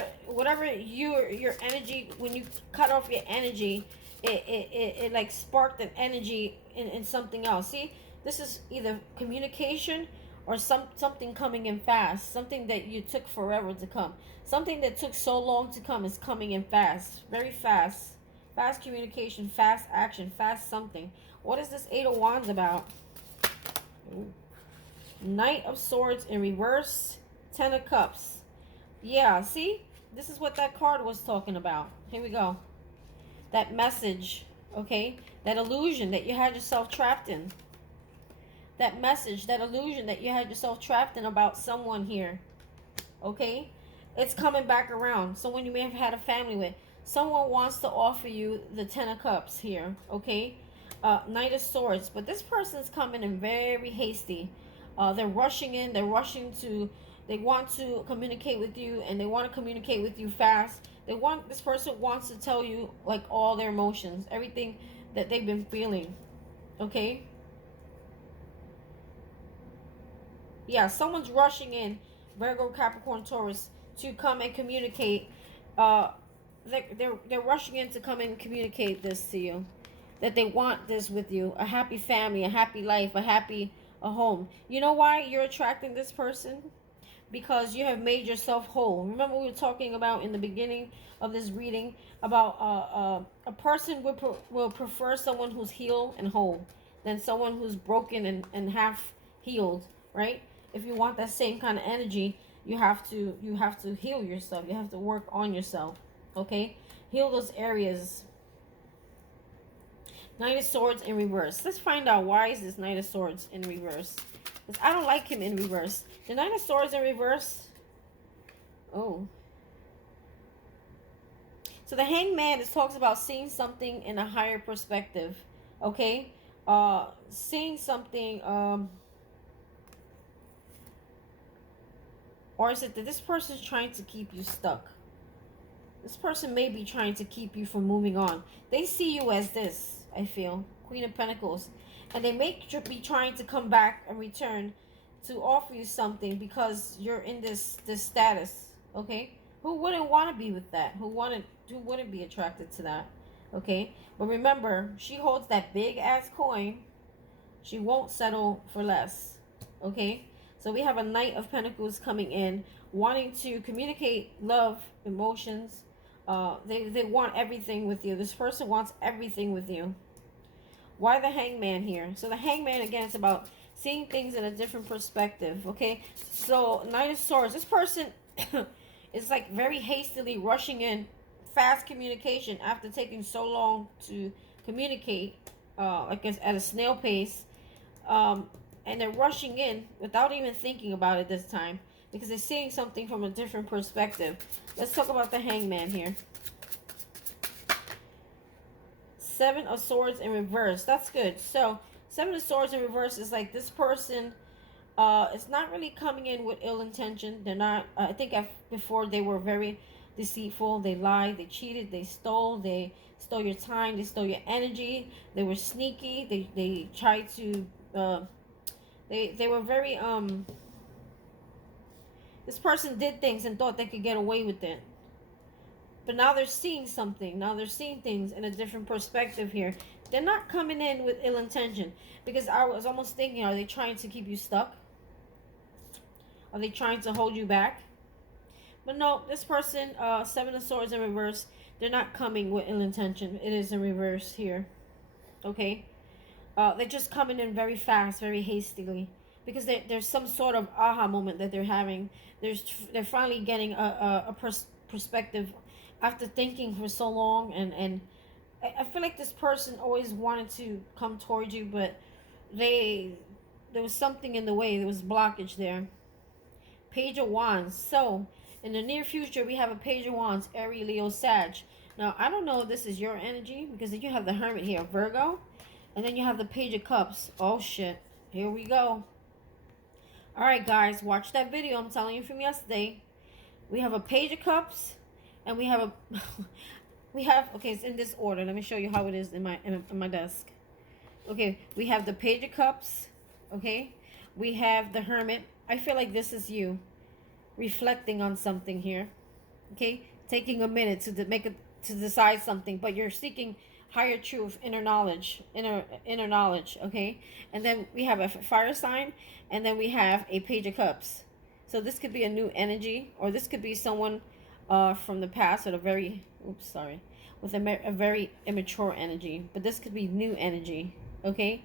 your energy, when you cut off your energy, it like sparked an energy in something else. See, this is either communication or something coming in fast. Something that you took forever to come. Something that took so long to come is coming in fast. Very fast. Fast communication, fast action, fast something. What is this Eight of Wands about? Ooh. Knight of Swords in reverse. Ten of Cups. Yeah, see? This is what that card was talking about. Here we go. That message, okay? That illusion that you had yourself trapped in. That message, that illusion that you had yourself trapped in about someone here. Okay? It's coming back around. Someone you may have had a family with. Someone wants to offer you the Ten of Cups here. Okay? Knight of Swords. But this person's coming in very hasty. They're rushing in. They're They want to communicate with you, and they want to communicate with you fast. This person wants to tell you like all their emotions, everything that they've been feeling. Okay? Yeah, someone's rushing in, Virgo, Capricorn, Taurus, to come and communicate. They're rushing in to come and communicate this to you, that they want this with you, a happy family, a happy life, a home. You know why you're attracting this person? Because you have made yourself whole. Remember we were talking about in the beginning of this reading about a person will prefer someone who's healed and whole than someone who's broken and half healed, right? If you want that same kind of energy, you have to heal yourself. You have to work on yourself. Okay? Heal those areas. Knight of Swords in reverse. Let's find out why is this Knight of Swords in reverse. Because I don't like him in reverse. The Knight of Swords in reverse. Oh. So the Hangman, it talks about seeing something in a higher perspective. Okay? Seeing something, or is it that this person is trying to keep you stuck? This person may be trying to keep you from moving on. They see you as this, I feel. Queen of Pentacles. And they may be trying to come back and return to offer you something because you're in this status. Okay? Who wouldn't want to be with that? Who wouldn't be attracted to that? Okay? But remember, she holds that big ass coin. She won't settle for less. Okay? So we have a Knight of Pentacles coming in, wanting to communicate love, emotions. They want everything with you. This person wants everything with you. Why the Hangman here? So the Hangman, again, is about seeing things in a different perspective. Okay? So Knight of Swords. This person is like very hastily rushing in. Fast communication after taking so long to communicate. I guess at a snail pace. And they're rushing in without even thinking about it this time because they're seeing something from a different perspective. Let's talk about the Hangman here. Seven of Swords in reverse. That's good. So Seven of Swords in reverse is like this person is not really coming in with ill intention. They're not, I think before they were very deceitful. They lied, they cheated, they stole your time, they stole your energy. They were sneaky. They tried to They were very, this person did things and thought they could get away with it. But now they're seeing something. Now they're seeing things in a different perspective here. They're not coming in with ill intention. Because I was almost thinking, are they trying to keep you stuck? Are they trying to hold you back? But no, this person, Seven of Swords in reverse, they're not coming with ill intention. It is in reverse here. Okay? They're just coming in very fast, very hastily, because there's some sort of aha moment that they're having. They're finally getting a perspective after thinking for so long, and I feel like this person always wanted to come towards you, but there was something in the way. There was blockage there. Page of Wands. So in the near future, we have a Page of Wands, Aries, Leo, Sag. Now I don't know if this is your energy because you have the Hermit here, Virgo. And then you have the Page of Cups. Oh, shit. Here we go. Alright, guys. Watch that video I'm telling you from yesterday. We have a Page of Cups. And we have a... okay, it's in this order. Let me show you how it is in my desk. Okay, we have the Page of Cups. Okay. We have the Hermit. I feel like this is you. Reflecting on something here. Okay. Taking a minute to decide something. But you're seeking higher truth, inner knowledge, okay? And then we have a fire sign, and then we have a Page of Cups. So this could be a new energy, or this could be someone from the past with a very, with a very immature energy. But this could be new energy, okay?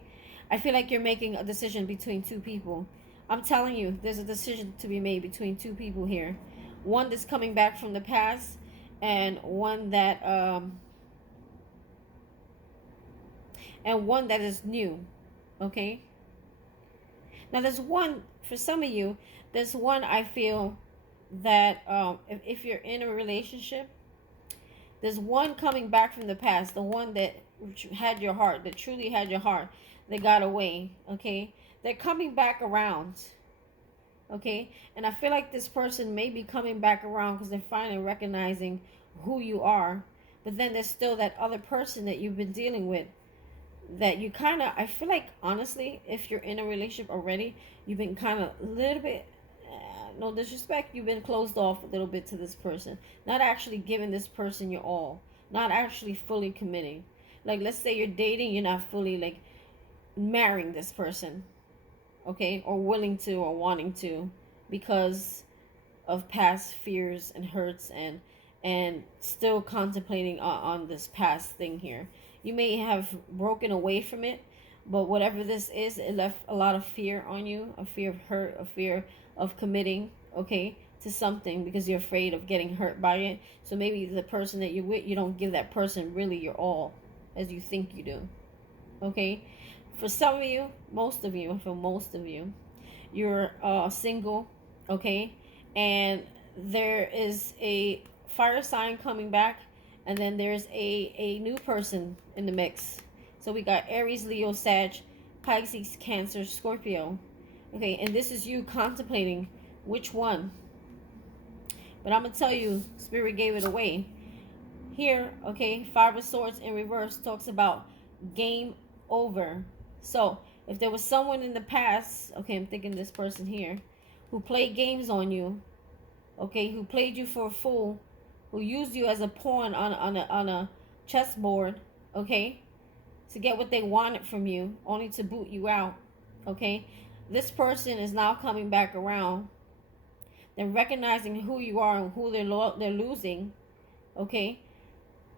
I feel like you're making a decision between two people. I'm telling you, there's a decision to be made between two people here. One that's coming back from the past, and one that is new, okay? Now there's one, for some of you, there's one I feel that if you're in a relationship, there's one coming back from the past, the one that had your heart, that truly had your heart, that got away, okay? They're coming back around. Okay, and I feel like this person may be coming back around because they're finally recognizing who you are. But then there's still that other person that you've been dealing with that you kind of, I feel like, honestly, if you're in a relationship already, you've been kind of a little bit, no disrespect, you've been closed off a little bit to this person, not actually giving this person your all, not actually fully committing. Like, let's say you're dating, you're not fully like marrying this person, okay, or willing to or wanting to, because of past fears and hurts, and still contemplating on this past thing here. You may have broken away from it, but whatever this is, it left a lot of fear on you, a fear of hurt, a fear of committing, okay, to something because you're afraid of getting hurt by it. So maybe the person that you're with, you don't give that person really your all as you think you do, okay? For some of you, most of you, for most of you, you're single, okay, and there is a fire sign coming back, and then there's a new person in the mix. So we got Aries, Leo, Sag, Pisces, Cancer, Scorpio, okay, and this is you contemplating which one. But I'm gonna tell you, Spirit gave it away here, okay. Five of Swords in reverse talks about game over. So if there was someone in the past, okay, I'm thinking this person here, who played games on you, okay, who played you for a fool, who used you as a pawn on a chessboard, okay, to get what they wanted from you, only to boot you out, okay. This person is now coming back around. They're recognizing who you are and who they're losing, okay,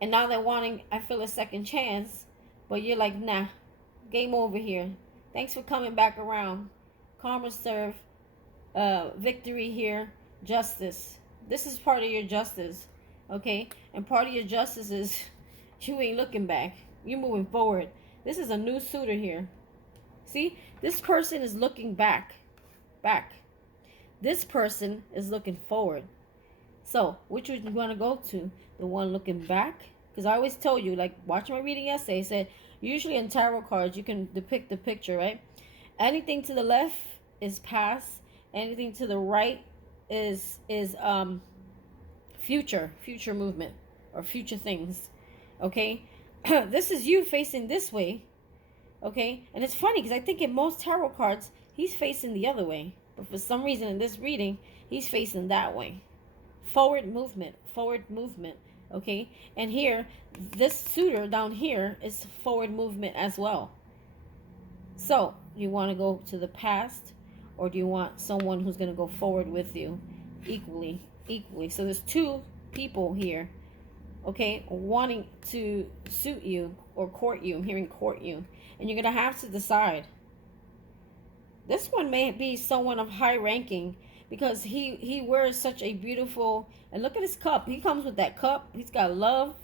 and now they're wanting, I feel, a second chance, but you're like, nah, game over here. Thanks for coming back around. Karma serve, victory here, justice. This is part of your justice, okay? And part of your justice is you ain't looking back. You're moving forward. This is a new suitor here. See, this person is looking back. This person is looking forward. So, which would you want to go to? The one looking back? Because I always tell you, like, watch my reading essay, said, usually in tarot cards, you can depict the picture, right? Anything to the left is past. Anything to the right is future movement, or future things, okay? This is you facing this way, okay? And it's funny, because I think in most tarot cards, he's facing the other way. But for some reason in this reading, he's facing that way. Forward movement, okay? And here, this suitor down here is forward movement as well. So, you want to go to the past, or do you want someone who's going to go forward with you equally? So there's two people here, okay, wanting to suit you or court you. I'm hearing court you. And you're going to have to decide. This one may be someone of high ranking, because he wears such a beautiful, and look at his cup. He comes with that cup. He's got love.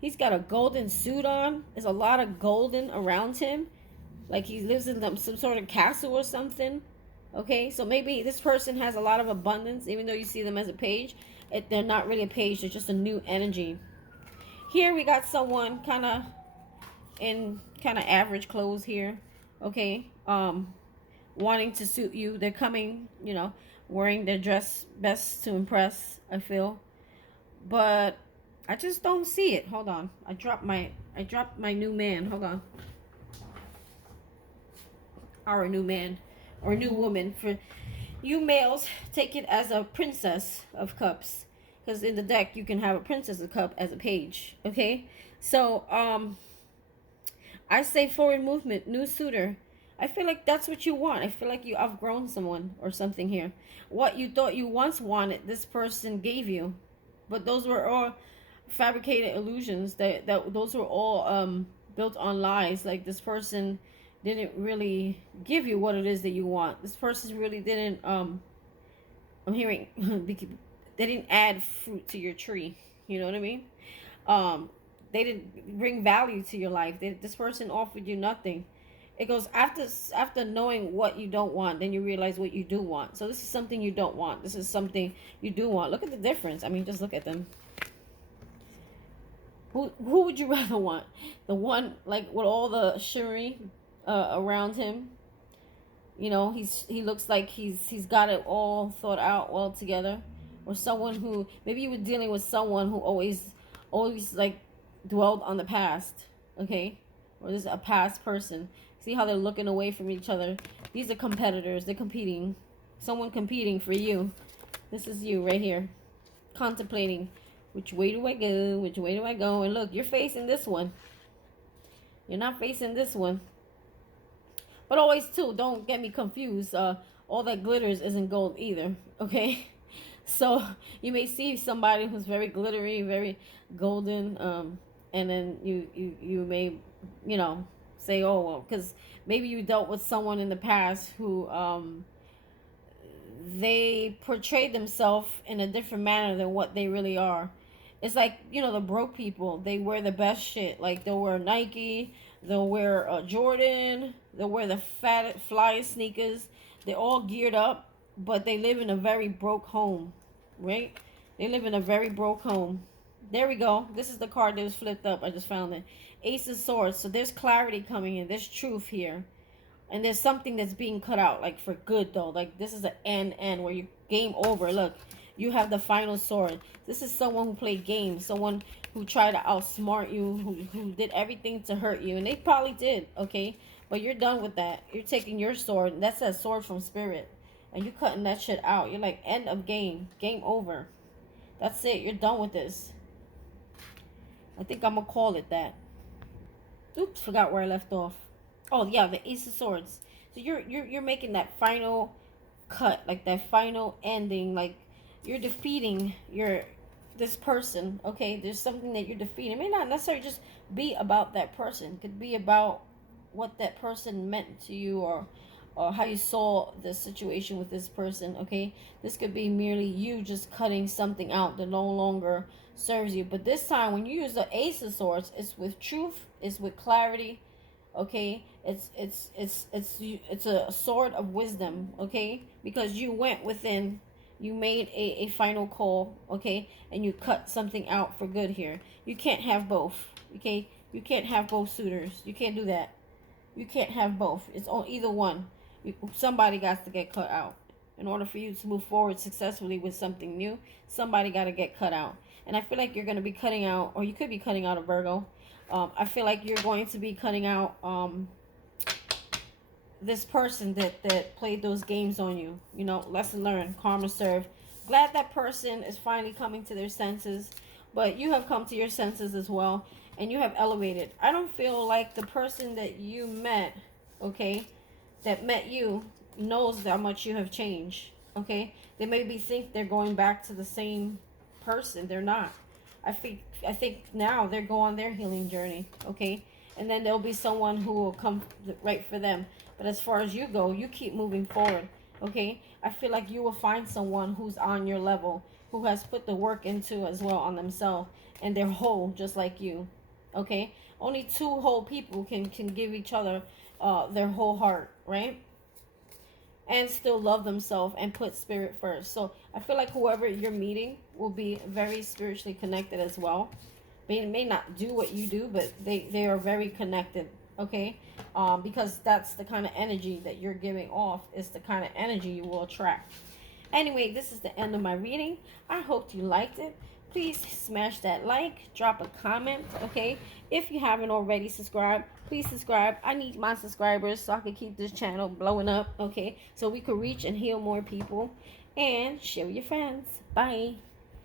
He's got a golden suit on. There's a lot of golden around him, like he lives in some sort of castle or something, okay? So maybe this person has a lot of abundance, even though you see them as a page. They're not really a page. They're just a new energy. Here we got someone kind of in kind of average clothes here, okay, wanting to suit you. They're coming, wearing their dress best to impress, I feel. But I just don't see it. Hold on. I dropped my new man. Hold on. Or a new man or a new woman. For you males, take it as a princess of cups, because in the deck you can have a princess of cup as a page, okay? So I say forward movement, new suitor. I feel like that's what you want. I feel like you outgrown someone or something here. What you thought you once wanted, this person gave you. But those were all fabricated illusions. That those were all built on lies. Like, this person didn't really give you what it is that you want. This person really didn't, I'm hearing, they didn't add fruit to your tree. You know what I mean? They didn't bring value to your life. This person offered you nothing. It goes, after knowing what you don't want, then you realize what you do want. So this is something you don't want. This is something you do want. Look at the difference. I mean, just look at them. Who would you rather want? The one, like, with all the shimmery around him, You know, he looks like he's got it all thought out, all together. Or someone who, maybe you were dealing with someone who always like dwelled on the past, okay? Or this is a past person. See how they're looking away from each other. These are competitors. They're competing. Someone competing for you. This is you right here. Contemplating, which way do I go? Which way do I go? And look, you're facing this one. You're not facing this one. But always, too, don't get me confused. All that glitters isn't gold either, okay? So you may see somebody who's very glittery, very golden, and then you may, you know, say, oh, well, because maybe you dealt with someone in the past who they portray themselves in a different manner than what they really are. It's like, you know, the broke people, they wear the best shit. Like, they'll wear Nike, they'll wear Jordan, they'll wear the fat, flyest sneakers. They're all geared up, but they live in a very broke home, right? They live in a very broke home. There we go. This is the card that was flipped up. I just found it. Ace of Swords. So there's clarity coming in. There's truth here. And there's something that's being cut out, like for good though. Like this is an end where you game over. Look, you have the final sword. This is someone who played games, someone who tried to outsmart you, who did everything to hurt you, and they probably did, okay? But you're done with that. You're taking your sword. That's a sword from spirit, and you're cutting that shit out. You're like, end of game, game over. That's it. You're done with this. I think I'm gonna call it that. Oops, forgot where I left off. Oh yeah, the Ace of Swords. So you're making that final cut, like that final ending, like you're defeating this person. Okay, there's something that you're defeating. It may not necessarily just be about that person. It could be about what that person meant to you, or how you saw the situation with this person. Okay, this could be merely you just cutting something out that no longer serves you. But this time when you use the Ace of Swords, it's with truth, it's with clarity. Okay, it's a sword of wisdom. Okay, because you went within, you made a final call. Okay, and you cut something out for good here. You can't have both. Okay, you can't have both suitors. You can't do that. You can't have both. It's on either one. Somebody got to get cut out in order for you to move forward successfully with something new. Somebody got to get cut out. And I feel like you're going to be cutting out, or you could be cutting out a Virgo. I feel like you're going to be cutting out this person that played those games on you. You know, lesson learned, karma served. Glad that person is finally coming to their senses, but you have come to your senses as well, and you have elevated. I don't feel like the person that you met, okay, that met you knows how much you have changed, okay? They maybe think they're going back to the same person. They're not. I think now they're going on their healing journey, okay? And then there'll be someone who will come right for them. But as far as you go, you keep moving forward, okay? I feel like you will find someone who's on your level, who has put the work into as well on themselves, and they're whole just like you, okay? Only two whole people can give each other their whole heart, right? And still love themselves and put spirit first. So I feel like whoever you're meeting will be very spiritually connected as well. They may not do what you do, but they are very connected, okay? Because that's the kind of energy that you're giving off. It's the kind of energy you will attract. Anyway, this is the end of my reading. I hope you liked it. Please smash that like, drop a comment, okay? If you haven't already subscribed, please subscribe. I need my subscribers so I can keep this channel blowing up, okay? So we could reach and heal more people. And share with your friends. Bye.